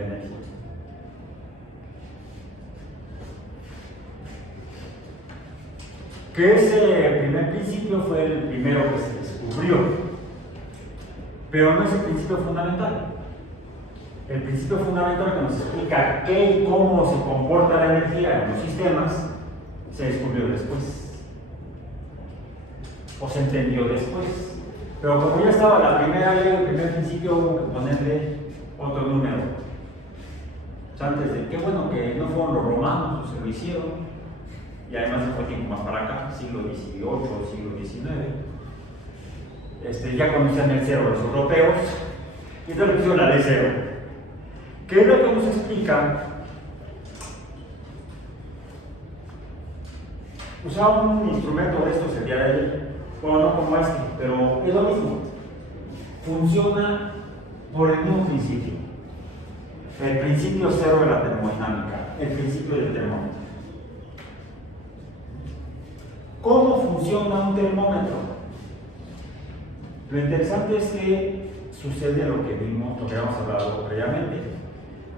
Que ese primer principio fue el primero que se descubrió, pero no es el principio fundamental. El principio fundamental que nos explica qué y cómo se comporta la energía en los sistemas se descubrió después, o se entendió después. Pero como ya estaba la primera ley, el primer principio, hubo que ponerle otro número. O sea, antes de, qué bueno que no fueron los romanos los que lo hicieron. Y además se fue tiempo más para acá, siglo XVIII, siglo XIX. Ya conocían el cero los europeos, y entonces pusieron la ley cero. ¿Qué es lo que nos explica? Usaba un instrumento de estos el día de ayer, bueno, no como este, pero es lo mismo. Funciona por el mismo principio. El principio cero de la termodinámica, el principio del termómetro. ¿Cómo funciona un termómetro? Lo interesante es que sucede lo que vimos, lo que habíamos hablado previamente.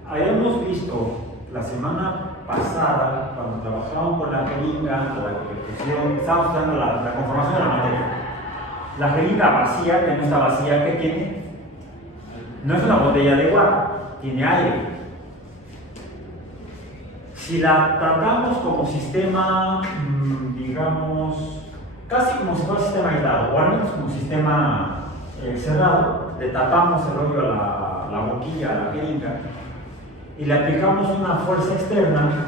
Habíamos visto la semana pasada, cuando trabajaban con la jeringa, o la percusión, estábamos usando la conformación de la materia. La jeringa vacía, que no está vacía, ¿qué tiene? No es una botella de agua, tiene aire. Si la tratamos como sistema, digamos, casi como si fuera un sistema aislado, o al menos como un sistema cerrado, le tapamos el rollo a la boquilla, a la jeringa, y le aplicamos una fuerza externa,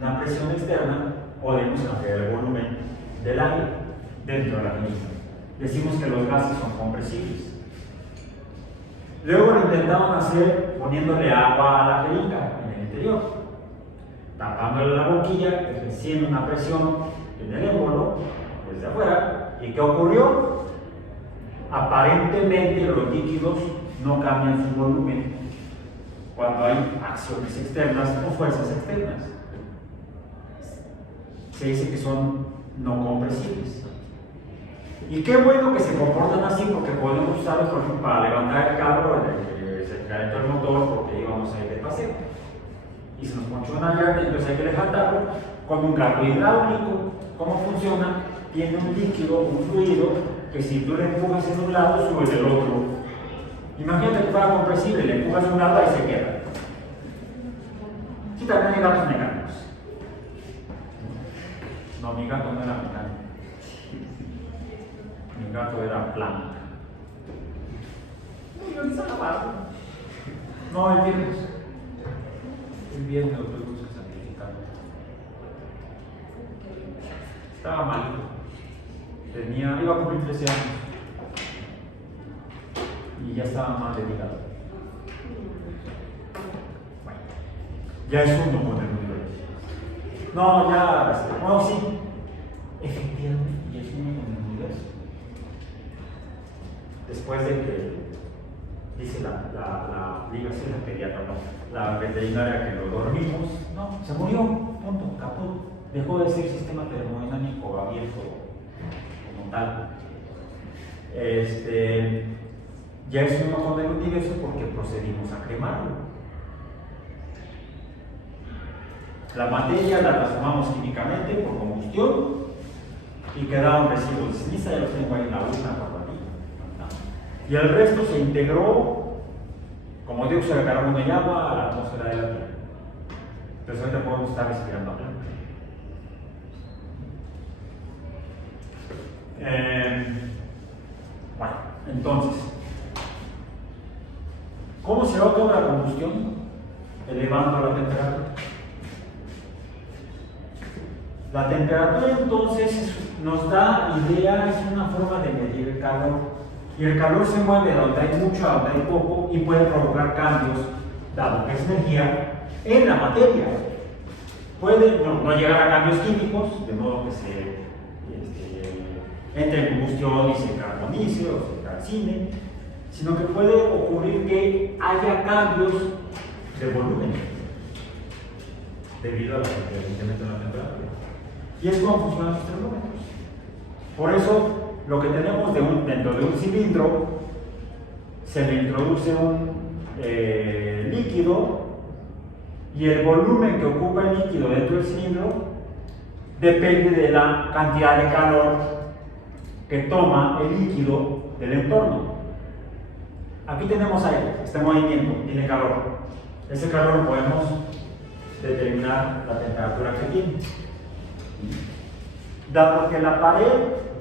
una presión externa, podemos cambiar el volumen del aire dentro de la jeringa. Decimos que los gases son compresibles. Luego lo intentaron hacer poniéndole agua a la jeringa en el interior, tapándole la boquilla, ejerciendo una presión en el émbolo desde afuera. ¿Y qué ocurrió? Aparentemente los líquidos no cambian su volumen cuando hay acciones externas o fuerzas externas. Se dice que son no compresibles. Y qué bueno que se comportan así, porque podemos usarlos, por ejemplo, para levantar el carro en el que se calentó el motor porque íbamos a ir de paseo. Y se nos ponchó una llanta, entonces hay que levantarlo con un carro hidráulico. ¿Cómo funciona? Tiene un líquido, un fluido, que si tú le empujas en un lado, sube del otro. Imagínate que fuera compresible, le empujas en un lado y se queda. Sí, también hay gatos mecánicos. No, mi gato no era mecánico. Mi gato era plano. No, el viernes. El viernes lo tuvimos que sacrificar. Estaba malito. Iba a cumplir 13 años. Y ya estaba mal dedicado. Bueno, ya es uno con el universo. No, ya, bueno, sí. Efectivamente, ya es uno con el universo. Después de que dice la pediatra, no, la veterinaria que lo dormimos, no, se murió, punto, caput. Dejó de ser sistema termodinámico abierto como tal. Ya es uno con el universo porque procedimos a cremarlo. La materia la transformamos químicamente por combustión y quedaron residuos de ceniza, ya los tengo ahí en la urna por aquí. Y el resto se integró como dióxido de carbono y agua a la atmósfera de la Tierra. Entonces ahorita podemos estar respirando planta. Bueno, entonces, ¿cómo se va a la combustión? elevando la temperatura. La temperatura entonces nos da idea, es una forma de medir el calor. Y el calor se mueve donde hay mucho, donde hay poco, y puede provocar cambios, dado que es energía, en la materia. Puede no llegar a cambios químicos, de modo que se entre en combustión y se carbonice o se calcine, sino que puede ocurrir que haya cambios de volumen debido al incremento de la temperatura. Y es como funcionan los termómetros. Por eso, lo que tenemos dentro de un cilindro, se le introduce un líquido, y el volumen que ocupa el líquido dentro del cilindro depende de la cantidad de calor que toma el líquido del entorno. Aquí tenemos aire, este movimiento tiene calor. Ese calor podemos determinar la temperatura que tiene. Dado que la pared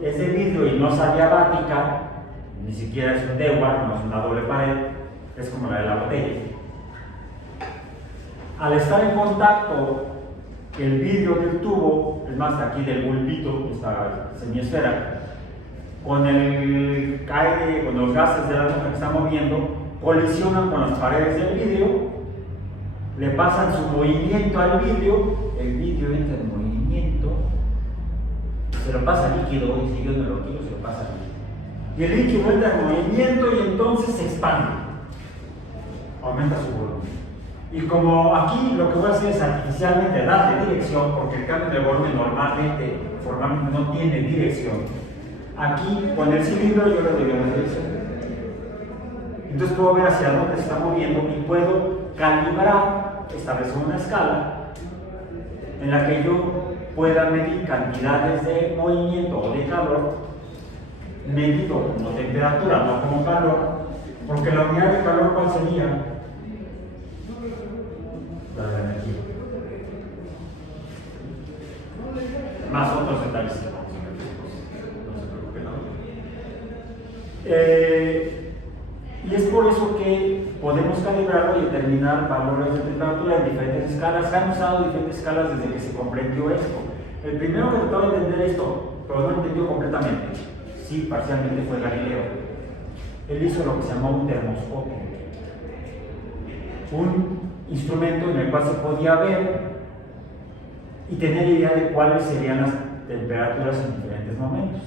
es de vidrio y no es adiabática, ni siquiera es un Dewar, no es una doble pared, es como la de la botella. Al estar en contacto el vidrio del tubo, es más, aquí del bulbito, esta semiesfera, con el aire, con los gases de la atmósfera que está moviendo, colisionan con las paredes del vidrio, le pasan su movimiento al vidrio, el vidrio entra en movimiento, se lo pasa al líquido, y si yo no lo quiero, se lo pasa al líquido. Y el líquido entra en movimiento y entonces se expande, aumenta su volumen. Y como aquí lo que voy a hacer es artificialmente darle dirección, porque el cambio de volumen formalmente no tiene dirección, aquí con el cilindro yo le doy una dirección. Entonces puedo ver hacia dónde se está moviendo y puedo calibrar, establecer una escala en la que yo pueda medir cantidades de movimiento o de calor medido como temperatura, no como calor, porque la unidad de calor, ¿cuál sería? La energía. Más otros detalles que vamos a ver. No se preocupen. Y es por eso que podemos calibrarlo y determinar valores de temperatura en diferentes escalas. Se han usado diferentes escalas desde que se comprendió esto. El primero que trató de entender esto, pero no lo entendió completamente, sí, parcialmente, fue Galileo. Él hizo lo que se llamó un termoscopio. Un instrumento en el cual se podía ver y tener idea de cuáles serían las temperaturas en diferentes momentos.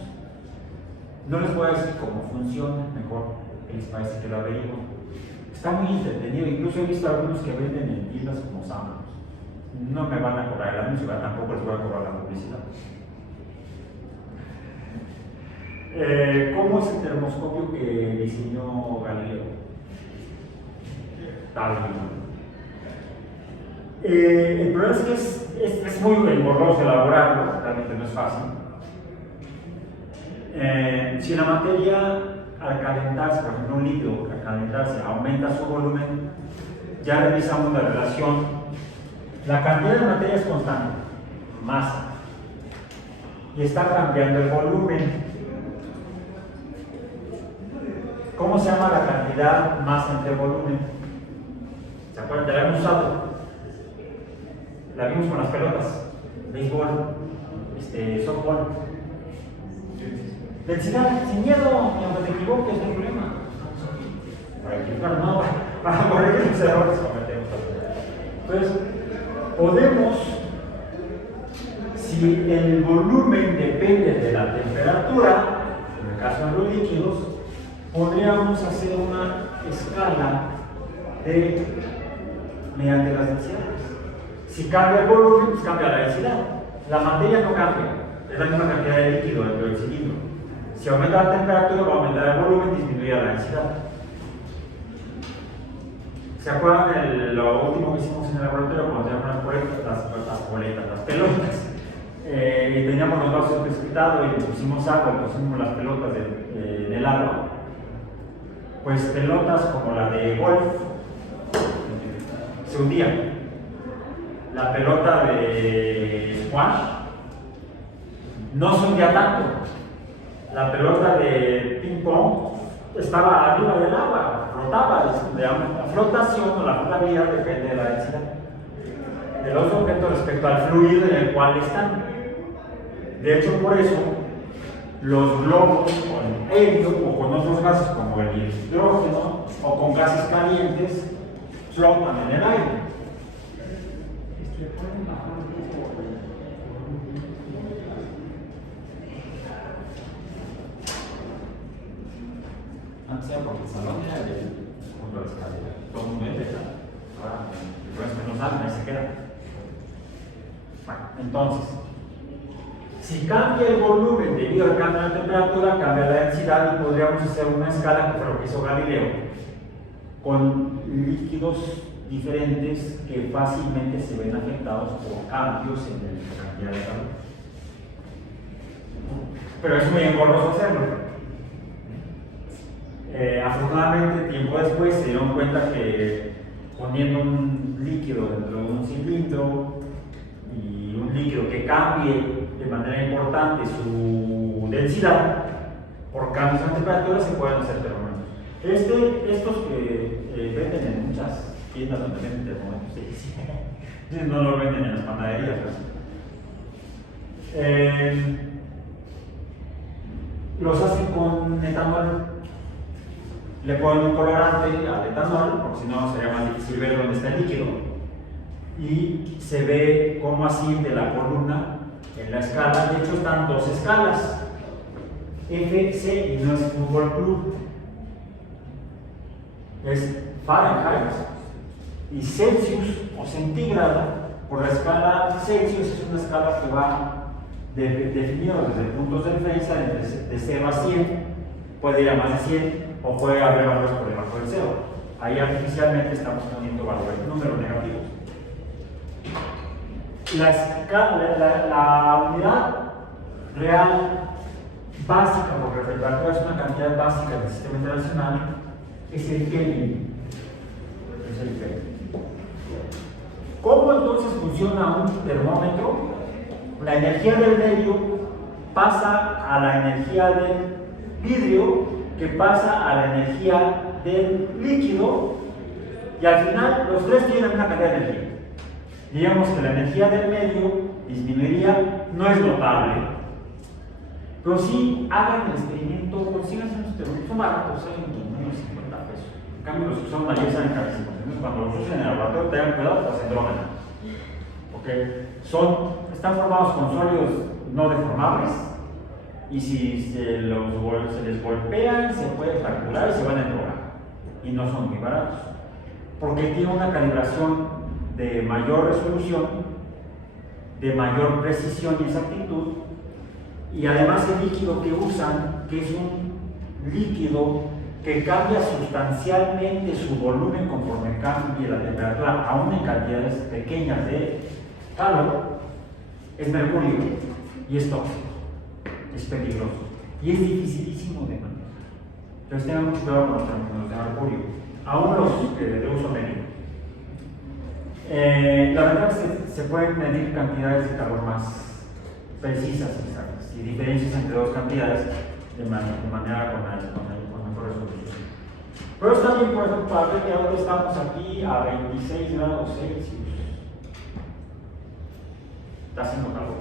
No les voy a decir cómo funciona, mejor que les parece que lo averigüen. Está muy entretenido, incluso he visto algunos que venden en tiendas como Samsung. No me van a cobrar el anuncio, tampoco les voy a cobrar la publicidad. ¿Cómo es el termoscopio que diseñó Galileo? Tal vez. El problema es que es muy engorroso elaborarlo, realmente no es fácil. Si la materia al calentarse, por ejemplo un líquido al calentarse aumenta su volumen, ya revisamos la relación. La cantidad de materia es constante, masa, y está cambiando el volumen. ¿Cómo se llama la cantidad masa entre volumen? ¿Se acuerdan? Ya la hemos usado. La vimos con las pelotas, béisbol, softball. Densidad, sin miedo, ni aunque te equivoques, no hay problema. Para equivocar, no, para corregir los errores cometemos. Entonces, podemos, si el volumen depende de la temperatura, en el caso de los líquidos, podríamos hacer una escala mediante las densidades. Si cambia el volumen, pues cambia la densidad. La materia no cambia, es la misma cantidad de líquido dentro del cilindro. Si aumenta la temperatura, va a aumentar el volumen, disminuye la densidad. ¿Se acuerdan de lo último que hicimos en el laboratorio cuando teníamos las pelotas? Y teníamos los vasos precipitados y le pusimos agua, le pusimos las pelotas en el agua. Pues pelotas como la de golf se hundían. La pelota de squash no se hundía tanto. La pelota de ping pong estaba arriba del agua, flotaba. La flotación o la flotabilidad depende de la densidad de los objetos respecto al fluido en el cual están. De hecho, por eso, los globos con helio o con otros gases como el hidrógeno o con gases calientes flotan en el aire. Antes era porque el salón era de junto a la escalera. Todo el mundo entra. Ahora, el que no salen, ahí se queda. Bueno, entonces, si cambia el volumen debido al cambio de la temperatura, cambia la densidad y podríamos hacer una escala, que fue lo que hizo Galileo, con líquidos diferentes que fácilmente se ven afectados por cambios en la cantidad de calor. Pero es muy engorroso hacerlo. Afortunadamente, tiempo después se dieron cuenta que poniendo un líquido dentro de un cilindro y un líquido que cambie de manera importante su densidad por cambios en temperatura se pueden hacer termómetros. Estos que venden en muchas tiendas donde venden termómetros, sí, no lo venden en las panaderías, los hacen con etanol. Le ponen un colorante al etanol, porque si no sería más difícil ver dónde está el líquido, y se ve cómo asciende la columna en la escala. De hecho, están dos escalas, F, C, y no es fútbol club, es Fahrenheit y Celsius o centígrado. Por la escala Celsius es una escala que va definida desde puntos de referencia de 0 a 100, puede ir a más de 100 o puede haber valores por debajo del 0. Ahí artificialmente estamos poniendo valores, números negativos. La unidad real básica, porque la temperatura es una cantidad básica del sistema internacional, es el Kelvin. Es el Kelvin. ¿Cómo entonces funciona un termómetro? La energía del medio pasa a la energía del vidrio, que pasa a la energía del líquido, y al final los tres tienen una cantidad de energía. Digamos que la energía del medio disminuiría, no es notable, pero sí hagan el experimento, consíganse unos termómetros, son baratos, salen unos 50 pesos. En cambio, los que son mayores salen carísimos. Entonces, cuando los usen en el laboratorio, tengan cuidado, pues se drogan. Porque están formados con sólidos no deformables, y si se les golpean, se puede fracturar y se van a drogar. Y no son muy baratos, porque tiene una calibración de mayor resolución, de mayor precisión y exactitud, y además el líquido que usan, que es un líquido que cambia sustancialmente su volumen conforme cambie la temperatura, aún en cantidades pequeñas de calor, es mercurio y es tóxico, es peligroso y es dificilísimo de manejar. Entonces tengan mucho cuidado con los términos de mercurio, aún los de uso médico. La verdad es que se pueden medir cantidades de calor más precisas y exactas, y diferencias entre dos cantidades de manera con mejor resolución. Pero está bien, por ejemplo, para ver que ahora estamos aquí a 26 grados Celsius. Está haciendo calor.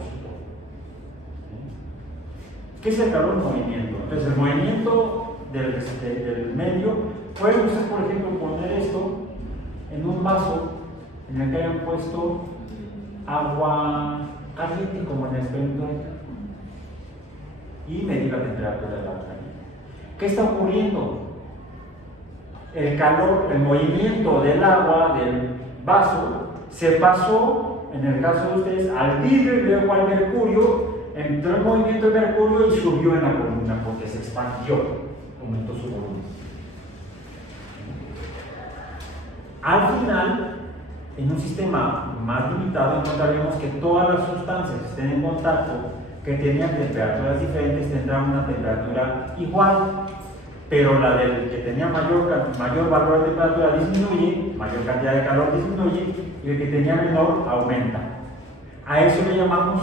¿Qué es el calor en movimiento? Entonces, el movimiento del medio, pueden ustedes, por ejemplo, poner esto en un vaso en el que hayan puesto agua caliente, como en el experimento, y medir la temperatura del agua caliente. ¿Qué está ocurriendo? El calor, el movimiento del agua del vaso se pasó, en el caso de ustedes, al vidrio y luego al mercurio. Entró el movimiento de mercurio y subió en la columna porque se expandió, aumentó su volumen. Al final, en un sistema más limitado, encontraríamos que todas las sustancias que estén en contacto, que tenían temperaturas diferentes, tendrán una temperatura igual, pero la del que tenía mayor valor de temperatura disminuye, mayor cantidad de calor disminuye, y el que tenía menor aumenta. A eso le llamamos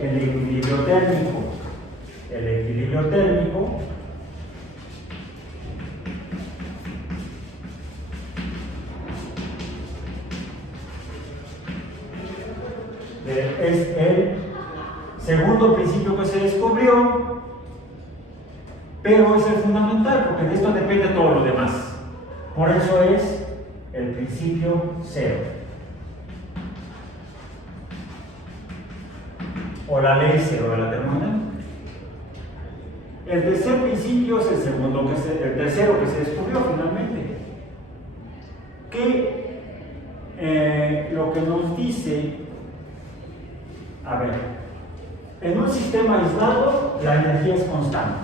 el equilibrio térmico. El equilibrio térmico es el segundo principio que se descubrió, pero es el fundamental, porque de esto depende todo lo demás. Por eso es el principio cero, o la ley cero de la termodinámica. El tercer principio es el tercero que se descubrió finalmente, que lo que nos dice, a ver, en un sistema aislado la energía es constante,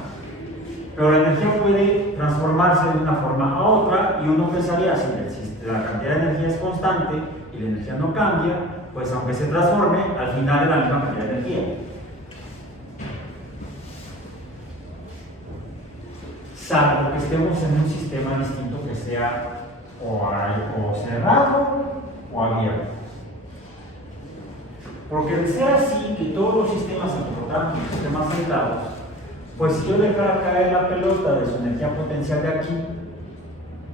pero la energía puede transformarse de una forma a otra, y uno pensaría, si la cantidad de energía es constante y la energía no cambia, pues aunque se transforme, al final es la misma cantidad de energía. Salvo que estemos en un sistema distinto que sea o cerrado o abierto. Porque de ser así, que todos los sistemas se comportan como sistemas aislados, pues si yo dejara caer la pelota de su energía potencial de aquí,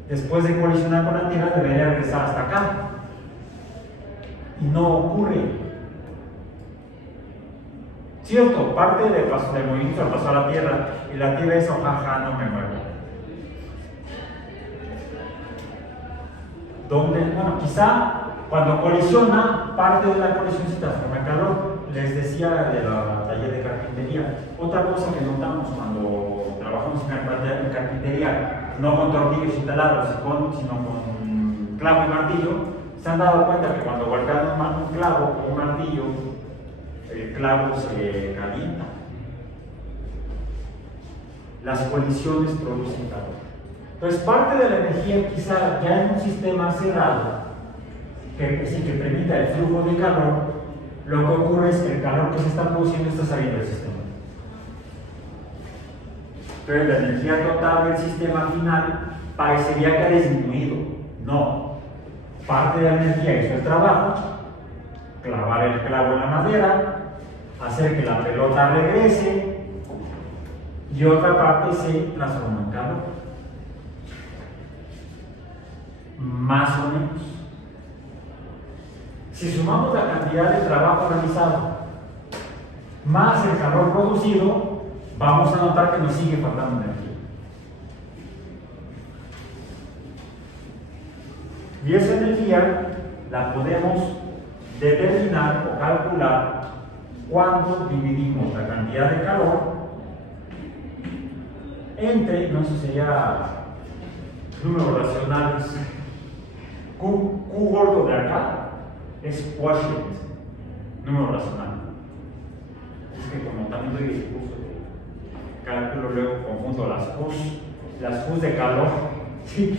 después de colisionar con la Tierra, debería regresar hasta acá. Y no ocurre. Cierto, parte del movimiento se pasó a la Tierra, y la Tierra es, jaja, no me muevo. Donde, bueno, quizá cuando colisiona, parte de la colisión se transforma en calor. Les decía de la taller de carpintería. Otra cosa que notamos cuando trabajamos en carpintería, no con tornillos y taladros, sino con clavo y martillo, se han dado cuenta que cuando golpean un clavo o un martillo, el clavo se calienta. Las colisiones producen calor. Entonces, parte de la energía, quizá ya en un sistema cerrado, que sí que permita el flujo de calor, lo que ocurre es que el calor que se está produciendo está saliendo del sistema. Entonces, la energía total del sistema final parecería que ha disminuido. No. Parte de la energía hizo el trabajo, clavar el clavo en la madera, hacer que la pelota regrese, y otra parte se transformó en calor. Más o menos. Si sumamos la cantidad de trabajo realizado más el calor producido, vamos a notar que nos sigue faltando energía. Y esa energía la podemos determinar o calcular cuando dividimos la cantidad de calor entre, no sé si sería números racionales, Q gordo de acá es quotient, número racional. Es que como también doy el curso de cálculo, luego confundo las Qs de calor. Sí,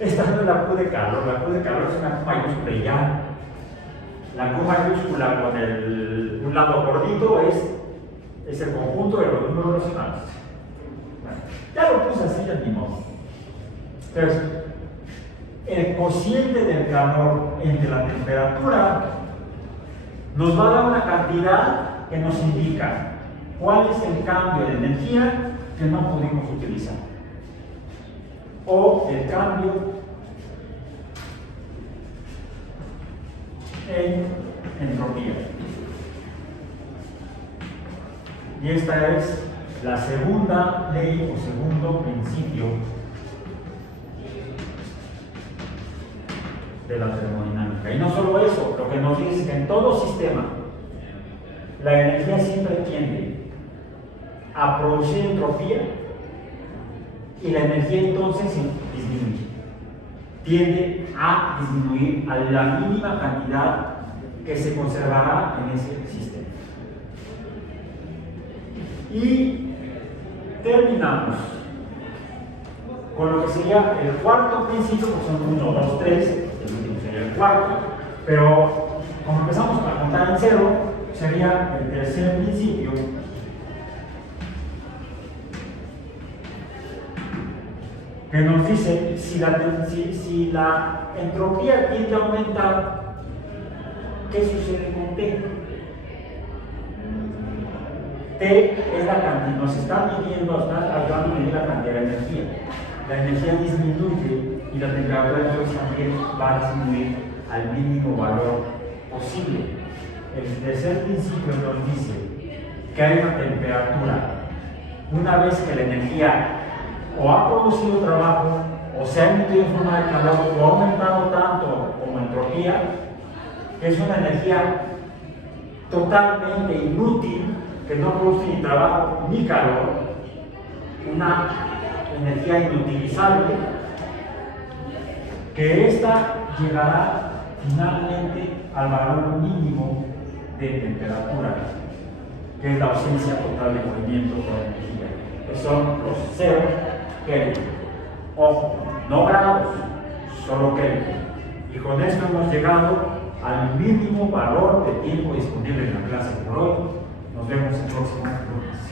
esta no es la Q de calor, la Q de calor es una Q mayúscula y ya. La Q mayúscula con un lado gordito es el conjunto de los números racionales. Bueno, ya lo puse así, ya ni modo. Entonces, el cociente del calor entre la temperatura nos va a dar una cantidad que nos indica cuál es el cambio de energía que no pudimos utilizar, o el cambio en entropía. Y esta es la segunda ley o segundo principio de la termodinámica. Y no solo eso, lo que nos dice es que en todo sistema la energía siempre tiende a producir entropía, y la energía entonces disminuye. Tiende a disminuir a la mínima cantidad que se conservará en ese sistema. Y terminamos con lo que sería el cuarto principio, que son 1, 2, 3, el último sería el cuarto, pero como empezamos a contar en cero, sería el tercer principio, que nos dice si la entropía tiende a aumentar, ¿qué sucede con T? T es la cantidad, nos está midiendo, está ayudando a medir la cantidad de energía. La energía disminuye y la temperatura entonces también va a disminuir al mínimo valor posible. el tercer principio nos dice que hay una temperatura. Una vez que la energía o ha producido trabajo o se ha emitido en forma de calor o ha aumentado tanto como entropía, es una energía totalmente inútil que no produce ni trabajo ni calor, una energía inutilizable, que ésta llegará finalmente al valor mínimo de temperatura, que es la ausencia total de movimiento por energía, que son los 0 Kelvin. Ojo, no grados, solo Kelvin. Y con esto hemos llegado al mínimo valor de tiempo disponible en la clase por hoy. Nos vemos el próximo lunes.